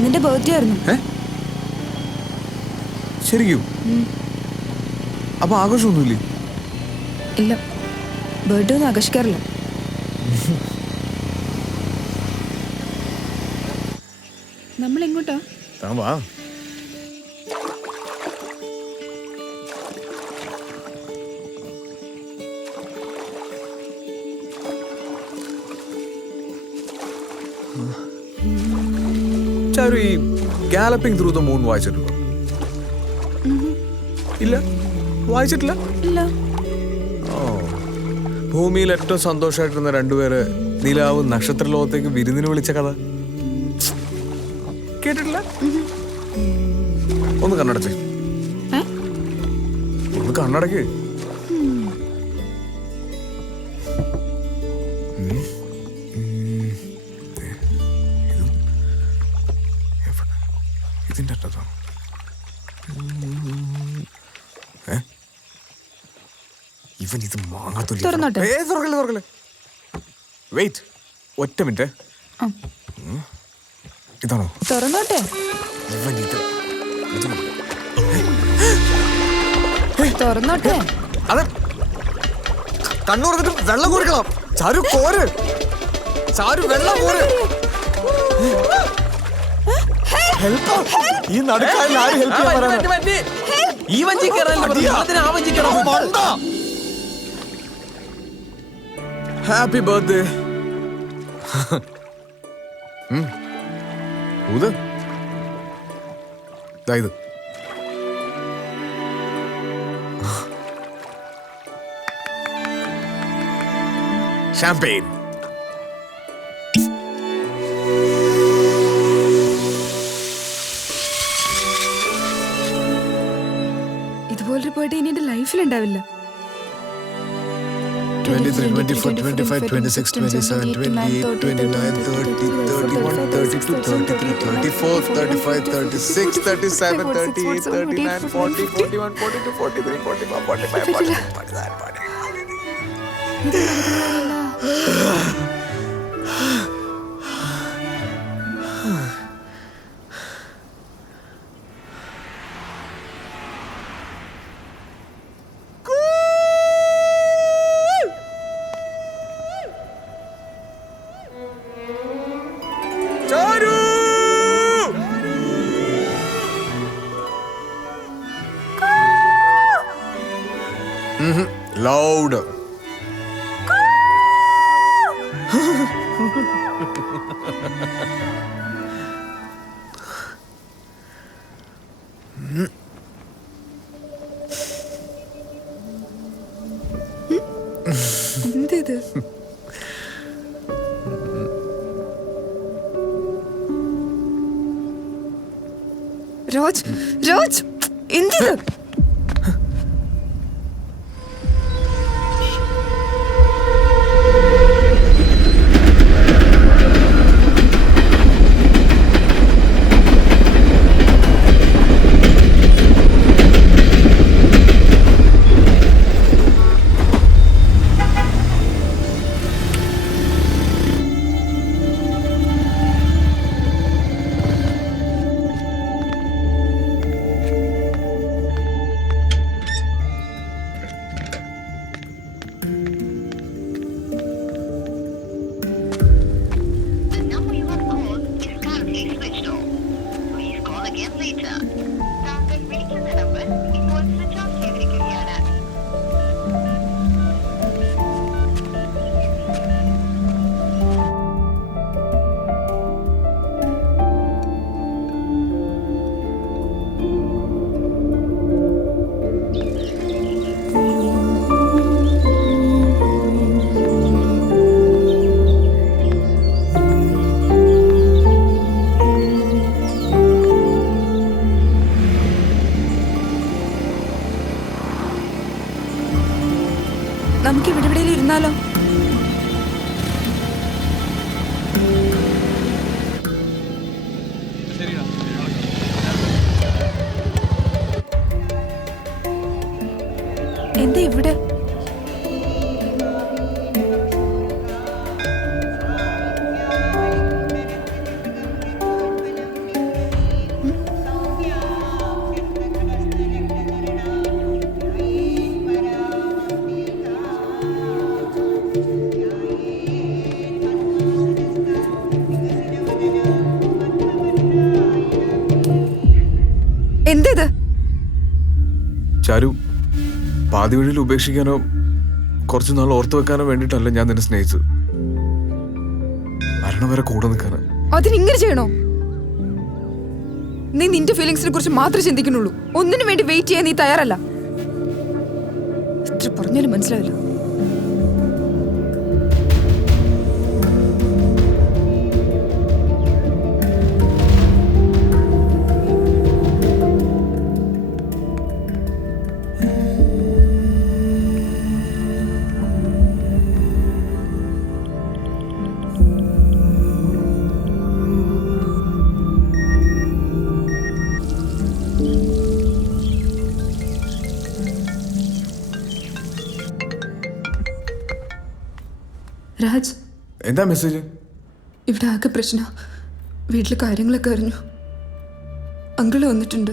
ഇന്നെന്റെ ബർത്ത്ഡേ ആയിരുന്നു. ശരിക്കും? അപ്പൊ ആഘോഷമൊന്നുമില്ലേ? ഇല്ല, ബർത്ത്ഡേ ഒന്നും ആഘോഷിക്കാറില്ല. നമ്മൾ എങ്ങോട്ടാ? വാ. ചാരു, ഈ ഗാലപ്പിംഗ് ത്രൂ ദ മൂൺ വായിച്ചിട്ടുണ്ടോ? ഇല്ല, വായിച്ചിട്ടില്ല. ഇല്ല. ഭൂമിയിൽ ഏറ്റവും സന്തോഷമായിട്ടിരുന്ന രണ്ടുപേര് നിലാവും നക്ഷത്ര ലോകത്തേക്ക് വിരുന്നിന് വിളിച്ച കഥ കേട്ടിട്ടില്ല? ഒന്ന് കണ്ണടച്ചേ, ഒന്ന് കണ്ണടക്ക്. ഇതിന്റെ അറ്റത്താണോ? ഇവൻ ഇത് മാങ്ങാത്തൊലി. തുറക്കല്ലേ. വെയിറ്റ്, ഒറ്റ മിനിറ്റ്. ഇതാണോ? തുറന്നോട്ടെ. ഇവൻ ഇത് തുറന്നോട്ടെ. അതെ, കണ്ണൂർന്നിട്ട് വെള്ളം കുടിക്കണം. ചാരു കോര്, ചാരു വെള്ളം കോര്. ഈ നടുക്കാരിൽ ആര് ഹെൽപ്പ് ചെയ്യാൻ? ഈ വഞ്ചി ഹാപ്പി ബർത്ത്ഡേ. ഇത് ഷാംപെയിൻ. ഇതുപോലൊരു ബർത്ത്ഡേ ഇനി എന്റെ ലൈഫിൽ ഉണ്ടാവില്ല. 23, 24, 25, 26, 27, 28, 29, 30, 31, 32, 33, 34, 35, 36, 37, 38, 39, 40, 41, 42, 43, 44, 45, 46, 47, 48. Louder. എന്തത്? രാജ്, എന്തത്? ചാരു, പാതി വഴിയിൽ ഉപേക്ഷിക്കാനോ കുറച്ചു നാൾ ഓർത്തു വെക്കാനോ വേണ്ടിയിട്ടല്ല ഞാൻ നിന്നെ സ്നേഹിച്ചത്. മരണം വരെ കൂടെ നിൽക്കാനാ. അതിനിങ്ങനെ ചെയ്യണോ? നീ നിന്റെ ഫീലിങ്സിനെ കുറിച്ച് മാത്രമേ ചിന്തിക്കുന്നുള്ളൂ. ഒന്നിനു വേണ്ടി വെയിറ്റ് ചെയ്യാൻ നീ തയ്യാറല്ല. എത്ര പറഞ്ഞാലും മനസ്സിലാവില്ല. രാജ്, എന്താ മെസ്സേജ്? ഇവിടെ ആകെ പ്രശ്നം. വീട്ടിലെ കാര്യങ്ങളൊക്കെ അറിഞ്ഞു. അങ്കിള് വന്നിട്ടുണ്ട്.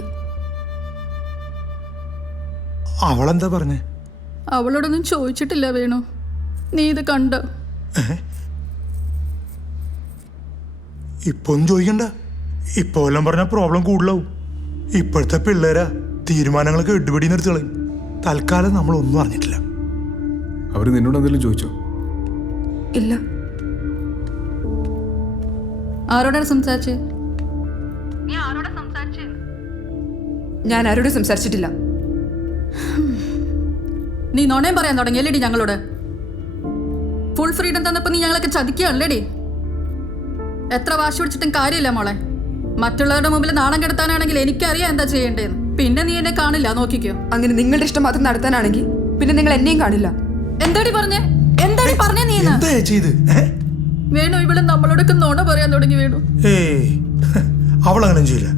അവളെന്താ പറഞ്ഞേ? അവളോടൊന്നും ചോദിച്ചിട്ടില്ല വേണു. നീ ഇത് കണ്ടോ? ഇപ്പൊ ഒന്നും ചോദിക്കണ്ട. ഇപ്പൊ എല്ലാം പറഞ്ഞ പ്രോബ്ലം കൂടുതലാവും. ഇപ്പോഴത്തെ പിള്ളേരാ തീരുമാനങ്ങളൊക്കെ ഇടുപിടി നിർത്തി കളയും. തൽക്കാലം നമ്മളൊന്നും അറിഞ്ഞിട്ടില്ല. അവര് നിന്നോട് എന്തെങ്കിലും ചോദിച്ചോ? ഇല്ല. ആരോടാണ് സംസാരിച്ചേ? ഞാൻ ആരോടും സംസാരിച്ചിട്ടില്ല. നീ നോണയും പറയാൻ തുടങ്ങിയല്ലേടി ഞങ്ങളോട്? ഫുൾ ഫ്രീഡം തന്നപ്പോ നീ ഞങ്ങളൊക്കെ ചതിക്കുകയല്ലേടി? എത്ര വാശി പിടിച്ചിട്ടും കാര്യമില്ല മോളെ. മറ്റുള്ളവരുടെ മുമ്പിൽ നാണം കെടുത്താനാണെങ്കിൽ എനിക്കറിയാം എന്താ ചെയ്യേണ്ടതെന്ന്. പിന്നെ നീ എന്നെ കാണില്ല, നോക്കിക്കോ. അങ്ങനെ നിങ്ങളുടെ ഇഷ്ടം മാത്രം നടത്താനാണെങ്കിൽ പിന്നെ നിങ്ങൾ എന്നെയും കാണില്ല. എന്താടി പറഞ്ഞേ? എന്താടി പറഞ്ഞേ നീ? എന്താ ചെയ്ത്? വേണു ഇവിടെ നമ്മളോടൊക്കെ നോണ പറയാൻ തുടങ്ങി. വേണു അവളങ്ങനെ ചെയ്യില്ല.